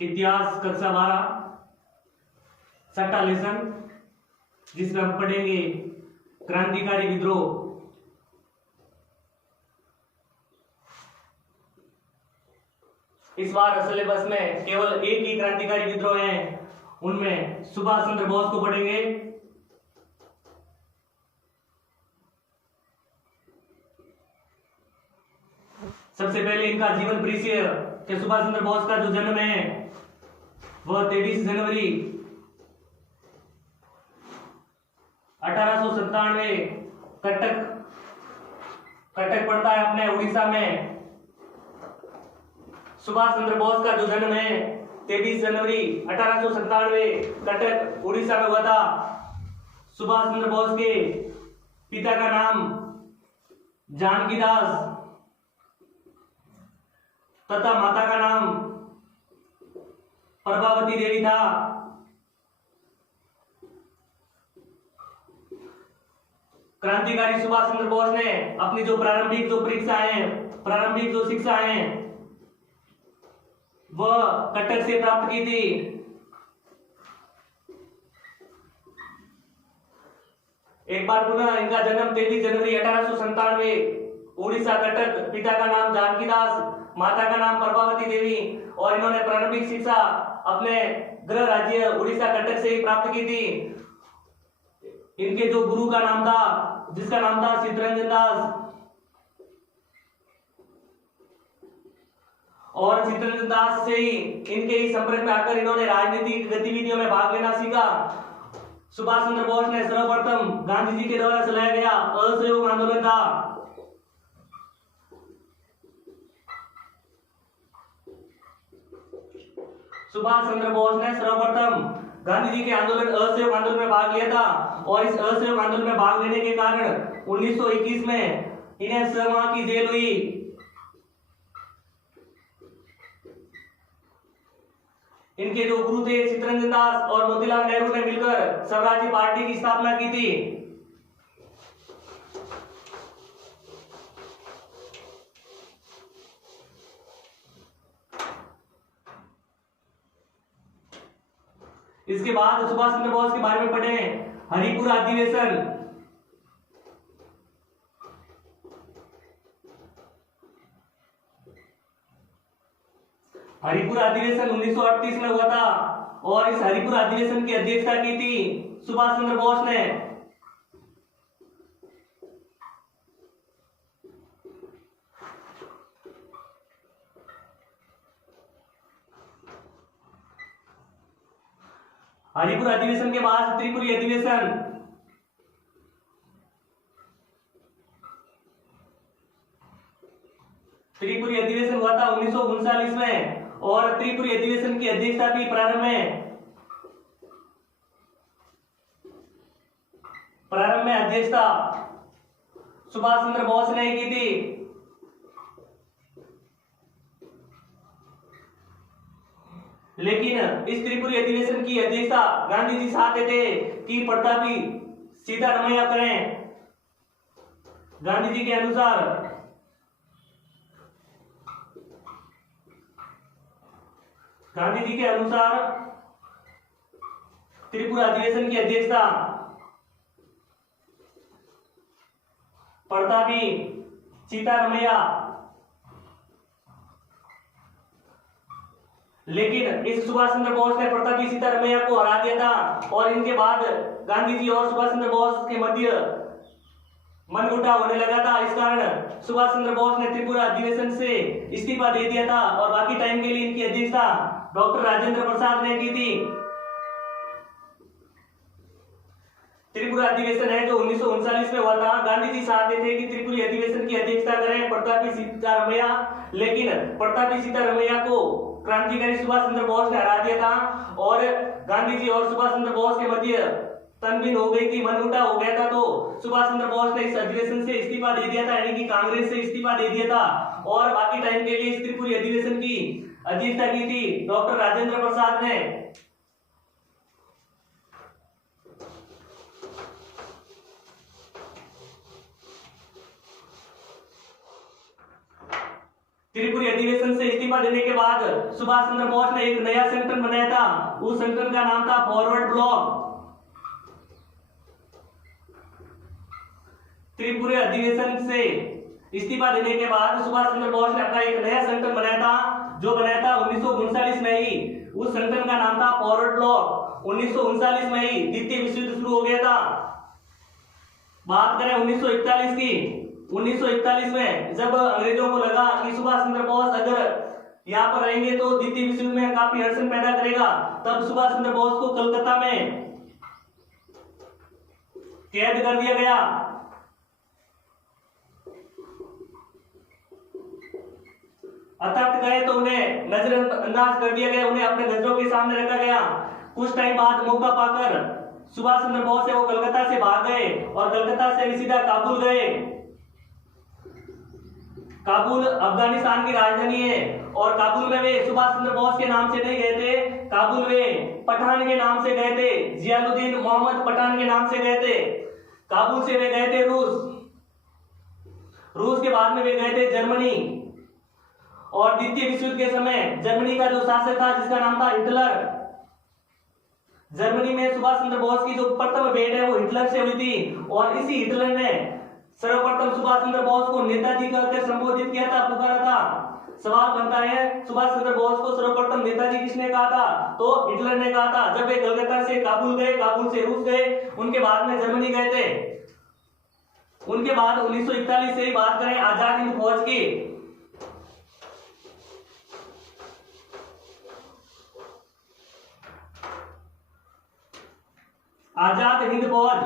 इतिहास कक्षा 12 छठा लेसन, जिसमें हम पढ़ेंगे क्रांतिकारी विद्रोह। इस बार सिलेबस में केवल एक ही क्रांतिकारी विद्रोह है, उनमें सुभाष चंद्र बोस को पढ़ेंगे। सबसे पहले इनका जीवन परिचय के सुभाष चंद्र बोस का जो जन्म है वह 23 जनवरी 1897 कटक पड़ता है अपने उड़ीसा में। सुभाष चंद्र बोस का जो जन्म है 23 जनवरी 1897 कटक उड़ीसा में हुआ था। सुभाष चंद्र बोस के पिता का नाम जानकी दास तथा माता का नाम प्रभावती देवी था। क्रांतिकारी सुभाष चंद्र बोस ने अपनी जो प्रारंभिक जो शिक्षा है वह कटक से प्राप्त की थी। एक बार पुनः इनका जन्म 23 जनवरी 1897 उड़ीसा कटक, पिता का नाम जानकी दास, माता का नाम प्रभावती देवी, और इन्होंने प्रारंभिक शिक्षा अपने गृह राज्य उड़ीसा कटक से ही प्राप्त की थी। इनके जो गुरु का नाम था, जिसका नाम था चित्तरंजन दास, और चित्तरंजन दास से ही इनके ही संपर्क में आकर इन्होंने राजनीतिक गतिविधियों में भाग लेना सीखा। सुभाष चंद्र बोस ने सर्वप्रथम गांधी जी के द्वारा चलाया गया असहयोग आंदोलन था। सुभाष चंद्र बोस ने सर्वप्रथम गांधी जी के असहयोग आंदोलन में भाग लिया था, और इस असहयोग आंदोलन में भाग लेने के कारण 1921 में इन्हें 6 माह की जेल हुई। इनके जो गुरु थे चित्तरंजन दास और मोतीलाल नेहरू ने मिलकर स्वराज्य पार्टी की स्थापना की थी। इसके बाद सुभाष चंद्र बोस के बारे में पढ़े हरिपुरा अधिवेशन। हरिपुरा अधिवेशन 1938 में हुआ था, और इस हरिपुरा अधिवेशन की अध्यक्षता की थी सुभाष चंद्र बोस ने। हरिपुर अधिवेशन के बाद त्रिपुरी अधिवेशन। त्रिपुरी अधिवेशन हुआ था 1939 में, और त्रिपुरी अधिवेशन की अध्यक्षता भी प्रारंभ में अध्यक्षता सुभाष चंद्र बोस ने की थी। लेकिन इस त्रिपुरी अधिवेशन की अध्यक्षता गांधी जी चाहते थे कि प्रतापी सीतारमैया करें। गांधी जी के अनुसार त्रिपुरा अधिवेशन की अध्यक्षता प्रतापी सीतारमैया, लेकिन इस सुभाष चंद्र बोस ने प्रतापी सीतारमैया को हरा दिया था, और इनके बाद गांधी जी और सुभाष चंद्र बोस के मध्य मनमुटाव होने लगा था। इस कारण सुभाष चंद्र बोस ने त्रिपुरा अधिवेशन से इस्तीफा दे दिया था, और बाकी टाइम के लिए इनकी अध्यक्षता डॉक्टर राजेंद्र प्रसाद ने की थी। त्रिपुरा अधिवेशन है जो 1939 में हुआ था। गांधी जी चाहते थे कि त्रिपुरी अधिवेशन की अध्यक्षता करें प्रतापी सीतारमैया, लेकिन प्रतापी सीतारमैया को क्रांतिकारी सुभाष चंद्र बोस ने हरा दिया था, और गांधी जी और सुभाष चंद्र बोस के मध्य तनबीन हो गई थी, मनमुटाव हो गया था। तो सुभाष चंद्र बोस ने इस अधिवेशन से इस्तीफा दे दिया था, यानी कि कांग्रेस से इस्तीफा दे दिया था, और बाकी टाइम के लिए इस त्रिपुरी अधिवेशन की अध्यक्षता की थी डॉक्टर राजेंद्र प्रसाद ने। त्रिपुरी अधिवेशन से इस्तीफा देने के बाद सुभाष चंद्र बोस ने एक नया संगठन बनाया था। उस संगठन का नाम था फॉरवर्ड ब्लॉक। त्रिपुरी अधिवेशन से इस्तीफा देने के बाद सुभाष चंद्र बोस ने अपना एक नया संगठन बनाया था, जो बनाया था 1939 में ही। उस संगठन का नाम था फॉरवर्ड ब्लॉक। 1939 में ही द्वितीय विश्व युद्ध शुरू हो गया था। बात करें 1941 की, 1941 में जब अंग्रेजों को लगा कि सुभाष चंद्र बोस अगर यहाँ पर रहेंगे तो द्वितीय विश्व युद्ध में काफी अड़चन पैदा करेगा, तब सुभाष चंद्र बोस को कलकत्ता में कैद कर दिया गया। अर्थात गए तो उन्हें नजरअंदाज कर दिया गया, उन्हें अपने नजरों के सामने रखा गया। कुछ टाइम बाद मौका पाकर सुभाष चंद्र बोस है वो कलकत्ता से भाग गए और कलकत्ता से भी सीधा काबुल गए। काबुल अफगानिस्तान की राजधानी है और काबुल में वे सुभाष चंद्र बोस के नाम से नहीं गए थे, काबुल वे पठान के नाम से गए थे, जियालुद्दीन मोहम्मद पठान के नाम से गए थे। काबुल से वे गए थे रूस के बाद में वे गए थे जर्मनी। और द्वितीय विश्व युद्ध के समय जर्मनी का जो शासक था जिसका नाम था हिटलर, जर्मनी में सुभाष चंद्र बोस की जो प्रथम भेंट है वो हिटलर से हुई थी। और इसी हिटलर ने सर्वप्रथम सुभाष चंद्र बोस को नेताजी कहकर संबोधित किया था, पुकारा था। सवाल बनता है सुभाष चंद्र बोस को सर्वप्रथम नेताजी किसने कहा था? तो हिटलर ने कहा था। जब वे कलकत्ता से काबुल गए, काबुल से रूस गए, उनके बाद में जर्मनी गए थे। उनके बाद 1941 से ही बात करें आजाद हिंद फौज की, आजाद हिंद फौज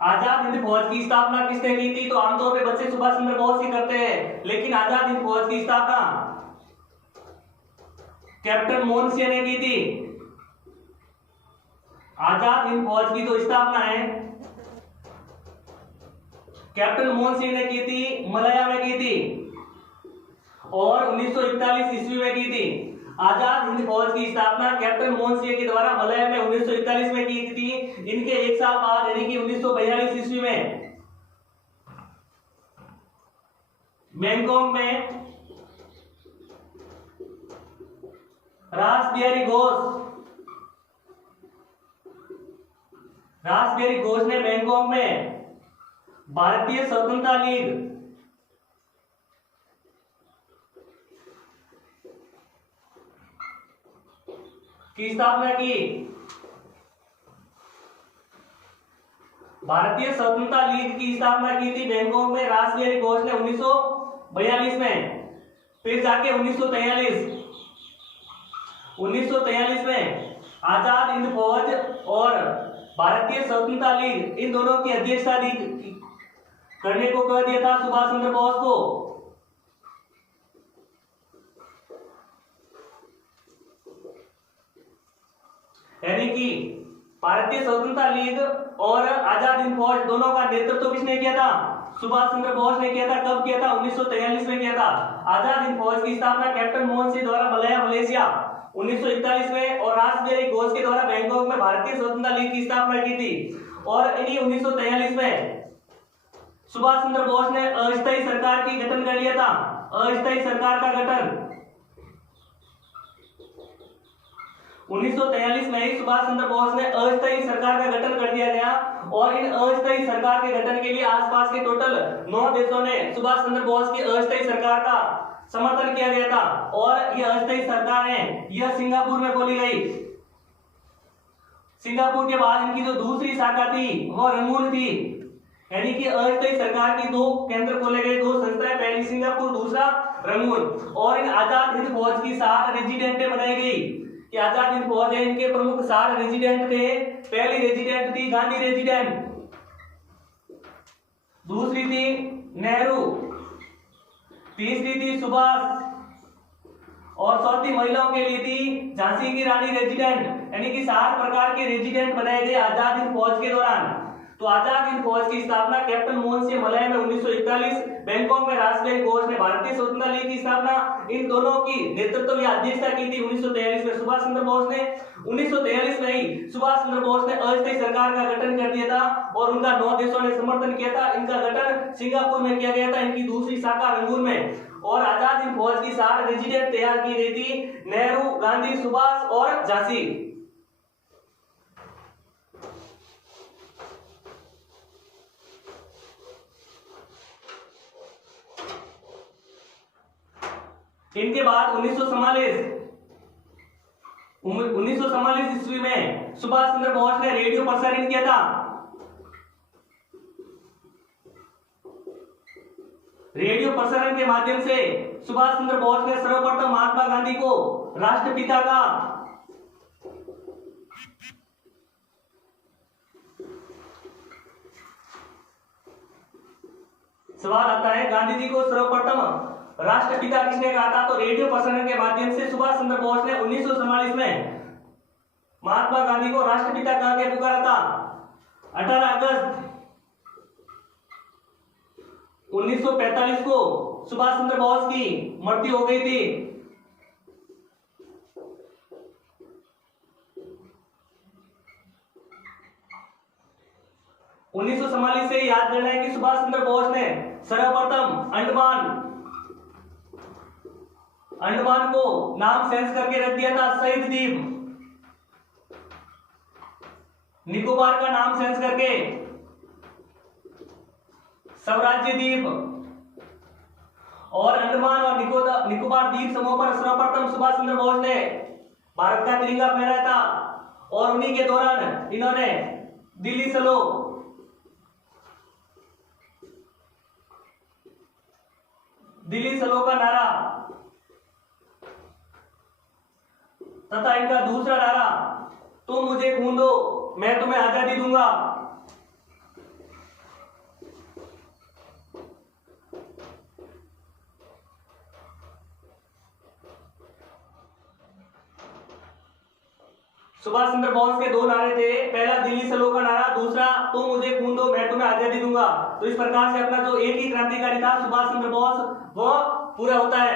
आजाद हिंद फौज की स्थापना किसने की थी? तो आमतौर पे बच्चे सुभाष चंद्र बोस ही करते हैं, लेकिन आजाद हिंद फौज की स्थापना कैप्टन मोहन सिंह ने की थी। आजाद हिंद फौज की जो स्थापना है कैप्टन मोहन सिंह ने की थी, मलया में की थी और 1941 ईस्वी में की थी। आजाद हिंद फौज की स्थापना कैप्टन मोहन सिंह के द्वारा मलया में 1941 में की थी। इनके एक साल बाद यानी कि 1942 ईस्वी में बैंकॉक में रासबिहारी घोष ने बैंकॉक में भारतीय स्वतंत्रता लीग की स्थापना की। भारतीय स्वतंत्रता लीग की स्थापना की थी बैंकॉक में रासबिहारी घोष ने 1942 में। फिर जाके 1943 में आजाद हिंद फौज और भारतीय स्वतंत्रता लीग इन दोनों की अध्यक्षता करने को कह दिया था सुभाष चंद्र बोस को। यानी कि भारतीय स्वतंत्रता लीग और आजाद हिंद फौज दोनों का नेतृत्व किसने किया था? सुभाष चंद्र बोस ने किया था। कब किया था? 1943 में किया था। आजाद हिंद फौज की स्थापना कैप्टन मोहन सिंह द्वारा मलेशिया 1941 में और रासबिहारी घोष के द्वारा बैंकॉक में भारतीय स्वतंत्रता लीग की स्थापना की थी। और इन्हीं 1943 में सुभाष चंद्र बोस ने अस्थायी सरकार की गठन कर लिया था। अस्थायी सरकार का गठन 1943 में ही सुभाष चंद्र बोस ने अस्थायी सरकार का गठन कर दिया गया। और इन अस्थायी सरकार के गठन के लिए आसपास के टोटल 9 देशों ने सुभाष चंद्र बोस की अस्थायी सरकार का समर्थन किया गया था। और यह अस्थायी सरकार है यह सिंगापुर में खोली गई। सिंगापुर के बाद इनकी जो दूसरी शाखा थी वह रंगून थी। यानी कि अस्थायी सरकार की 2 केंद्र खोले गए, 2 संस्थाएं, पहली सिंगापुर, दूसरा रंगून। और इन आजाद हिंद फौज की 7 रेजिडेंटें बनाई गई। कि आजाद हिंद फौज है इनके प्रमुख 7 रेजिडेंट थे। पहली रेजिडेंट थी गांधी रेजिडेंट, दूसरी थी नेहरू, तीसरी थी सुभाष और चौथी महिलाओं के लिए थी झांसी की रानी रेजिडेंट। यानी कि 4 प्रकार के रेजिडेंट बनाए गए आजाद हिंद फौज के दौरान। तो आजाद हिंद फौज की स्थापना कैप्टन मोहन सिंह मलय में 1941, बैंकॉक में रासबिहारी घोष ने भारतीय स्वतंत्रता लीग की स्थापना, इन दोनों की नेतृत्व या अध्यक्षता की थी 1943 में सुभाष चंद्र बोस ने। 1943 में ही सुभाष चंद्र बोस ने अस्थायी सरकार का गठन कर दिया था और उनका 9 देशों ने समर्थन किया था। इनका गठन सिंगापुर में किया गया था, इनकी दूसरी शाखा रंगून में। और आजाद हिंद फौज की 60 रेजिडेंट तैयार की गई थी, नेहरू, गांधी, सुभाष और झांसी। इनके बाद 1944 ईस्वी में सुभाष चंद्र बोस ने रेडियो प्रसारण किया था। रेडियो प्रसारण के माध्यम से सुभाष चंद्र बोस ने सर्वप्रथम महात्मा गांधी को राष्ट्रपिता का सवाल आता है, गांधी जी को सर्वप्रथम राष्ट्रपिता किसने कहा था? तो रेडियो प्रसारण के माध्यम से सुभाष चंद्र बोस ने 1944 में महात्मा गांधी को राष्ट्रपिता कह के पुकारा था। 18 अगस्त 1945 को सुभाष चंद्र बोस की मृत्यु हो गई थी। उन्नीस से याद करना है कि सुभाष चंद्र बोस ने सर्वप्रथम अंडमान को नाम चेंज करके रख दिया था शहीद द्वीप। निकोबार का नाम चेंज करके स्वराज्य द्वीप, और अंडमान और निकोबार द्वीप समूह पर सर्वप्रथम सुभाष चंद्र बोस ने भारत का तिरंगा फहराया था। और उन्हीं के दौरान इन्होंने दिल्ली चलो का नारा तथा इनका दूसरा नारा, तुम मुझे खून दो मैं तुम्हें आजादी दूंगा। सुभाष चंद्र बोस के 2 नारे थे, पहला दिल्ली चलो का नारा, दूसरा तुम मुझे खून दो मैं तुम्हें आजादी दूंगा। तो इस प्रकार से अपना जो एक ही क्रांतिकारी था सुभाष चंद्र बोस वो पूरा होता है।